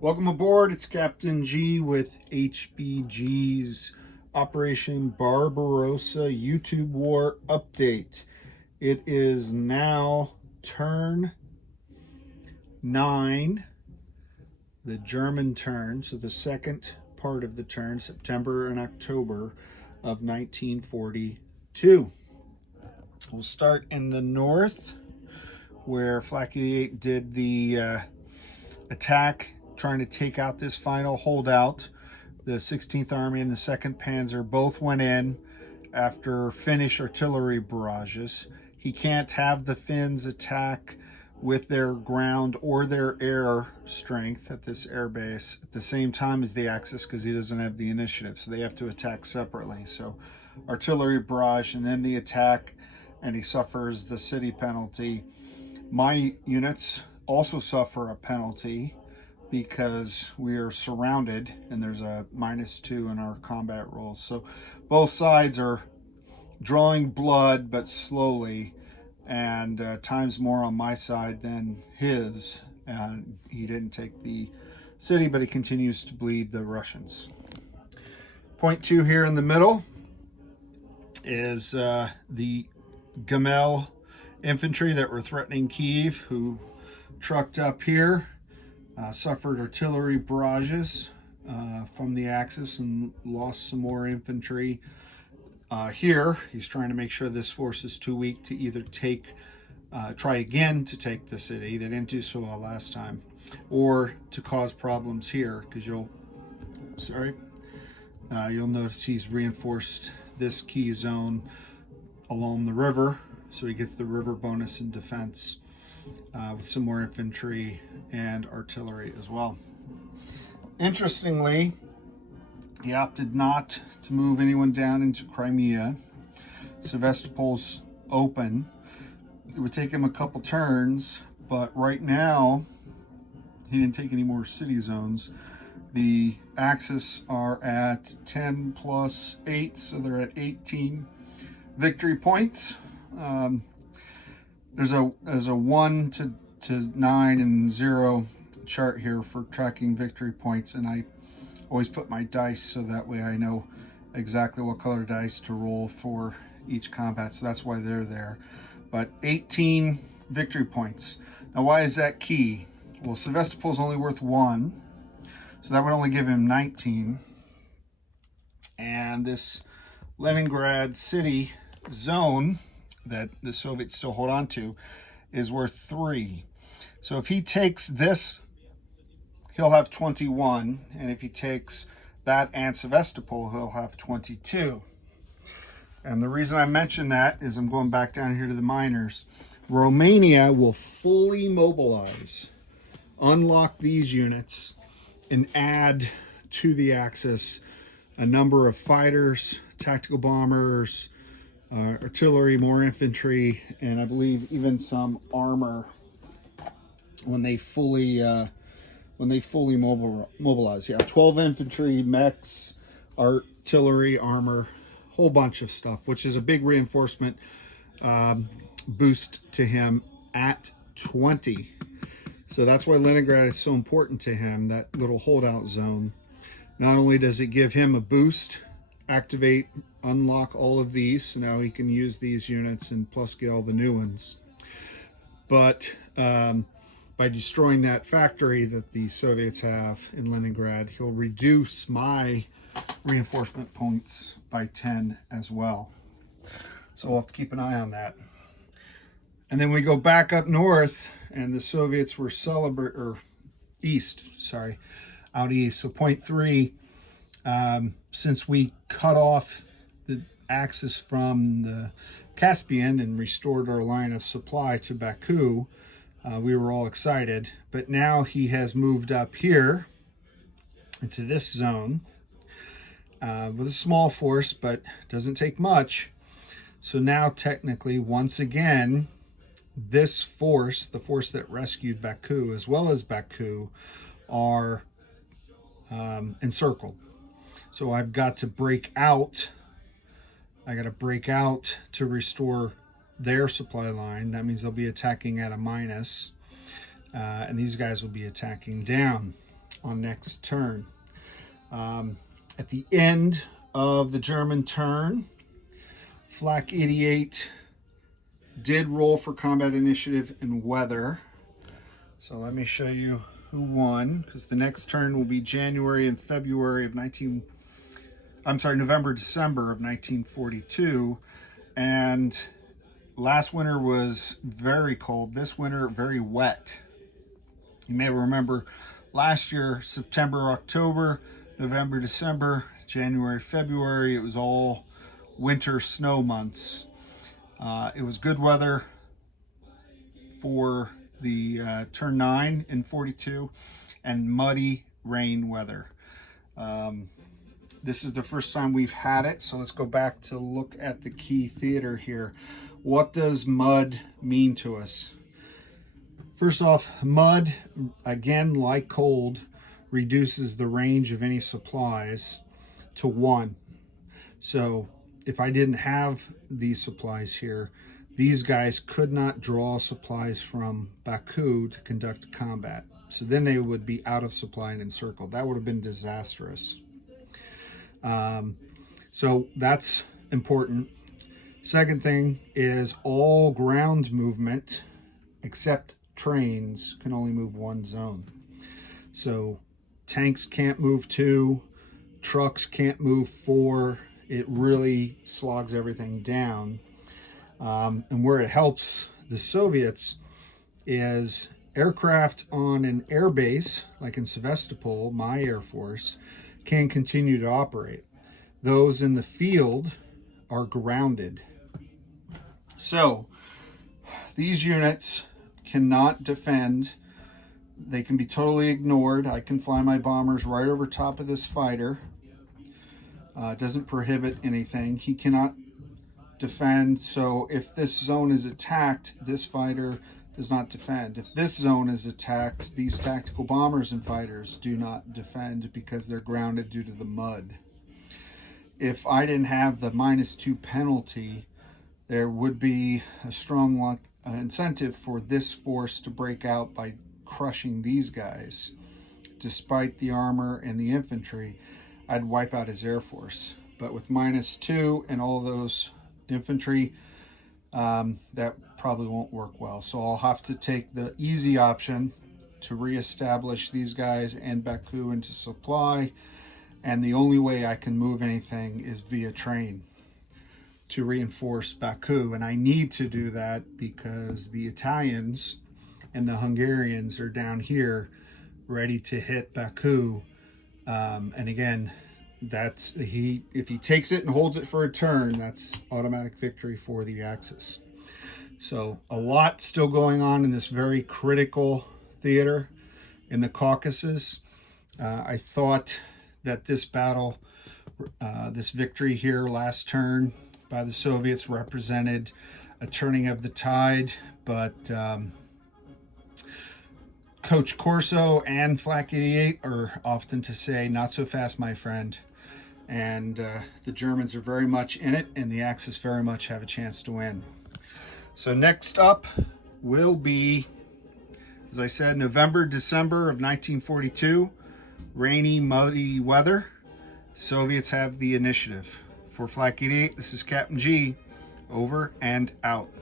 Welcome aboard. It's Captain G with HBG's Operation Barbarossa YouTube War update. It is now turn 9, the German turn, so the second part of the turn, September and October of 1942. We'll start in the north where Flak 88 did the attack trying to take out this final holdout. The 16th Army and the 2nd Panzer both went in after Finnish artillery barrages. He can't have the Finns attack with their ground or their air strength at this air base at the same time as the Axis because he doesn't have the initiative, so they have to attack separately. So artillery barrage and then the attack, and he suffers the city penalty. My units also suffer a penalty because we are surrounded and there's a -2 in our combat rolls. So both sides are drawing blood, but slowly, and time's more on my side than his. And he didn't take the city, but he continues to bleed the Russians. Point 2 here in the middle is the Gamel infantry that were threatening Kiev, who trucked up here. Suffered artillery barrages from the Axis and lost some more infantry. Here, he's trying to make sure this force is too weak to either try again to take the city. They didn't do so well last time, or to cause problems here, because you'll notice he's reinforced this key zone along the river, so he gets the river bonus in defense. With some more infantry and artillery as well. Interestingly, he opted not to move anyone down into Crimea. Sevastopol's open. It would take him a couple turns, but right now he didn't take any more city zones. The Axis are at 10 plus 8, so they're at 18 victory points. There's a 1 to 9 and 0 chart here for tracking victory points, and I always put my dice so that way I know exactly what color dice to roll for each combat, so that's why they're there. But 18 victory points. Now, why is that key? Well, Sevastopol's only worth 1, so that would only give him 19. And this Leningrad city zone that the Soviets still hold on to is worth 3. So if he takes this, he'll have 21, and if he takes that and Sevastopol, he'll have 22. And the reason I mention that is I'm going back down here to the miners. Romania will fully mobilize, unlock these units, and add to the Axis a number of fighters, tactical bombers, artillery, more infantry, and I believe even some armor when they fully mobilize. Yeah, 12 infantry, mechs, artillery, armor, whole bunch of stuff, which is a big reinforcement boost to him at 20. So that's why Leningrad is so important to him, that little holdout zone. Not only does it give him a boost, activate, unlock all of these, so now he can use these units and plus get all the new ones, but by destroying that factory that the Soviets have in Leningrad, he'll reduce my reinforcement points by 10 as well. So we'll have to keep an eye on that. And then we go back up north, and the Soviets were out east. So point 3, since we cut off the Axis from the Caspian and restored our line of supply to Baku, we were all excited. But now he has moved up here into this zone with a small force, but doesn't take much. So now technically, once again, this force, the force that rescued Baku as well as Baku, are encircled. So I've got to break out. I got to break out to restore their supply line. That means they'll be attacking at a minus, and these guys will be attacking down. on next turn. At the end of the German turn, Flak 88 did roll for combat initiative and weather. So let me show you who won, because the next turn will be November, December of 1942. And last winter was very cold. This winter, very wet. You may remember last year, September, October, November, December, January, February, it was all winter snow months. It was good weather for the turn 9 in 42 and muddy rain weather. This is the first time we've had it, so let's go back to look at the key theater here. What does mud mean to us? First off, mud, again, like cold, reduces the range of any supplies to 1. So if I didn't have these supplies here, these guys could not draw supplies from Baku to conduct combat. So then they would be out of supply and encircled. That would have been disastrous. So that's important. Second thing is all ground movement, except trains, can only move 1 zone. So tanks can't move 2, trucks can't move 4. It really slogs everything down. And where it helps the Soviets is aircraft on an air base, like in Sevastopol, my Air Force, can continue to operate. Those in the field are grounded. So these units cannot defend. They can be totally ignored. I can fly my bombers right over top of this fighter. Doesn't prohibit anything. He cannot defend. So if this zone is attacked, this fighter does not defend. If this zone is attacked, these tactical bombers and fighters do not defend because they're grounded due to the mud. If I didn't have the -2 penalty, there would be a strong incentive for this force to break out by crushing these guys. Despite the armor and the infantry, I'd wipe out his Air Force. But with -2 and all those infantry, that probably won't work well. So I'll have to take the easy option to reestablish these guys and Baku into supply. And the only way I can move anything is via train to reinforce Baku. And I need to do that because the Italians and the Hungarians are down here ready to hit Baku. And again, that's if he takes it and holds it for a turn, that's automatic victory for the Axis. So a lot still going on in this very critical theater in the Caucasus. I thought that this battle, this victory here last turn by the Soviets represented a turning of the tide, but Coach Corso and Flak 88 are often to say, not so fast, my friend. And the Germans are very much in it, and the Axis very much have a chance to win. So next up will be, as I said, November, December of 1942. Rainy, muddy weather. Soviets have the initiative. For Flak 88, this is Captain G. Over and out.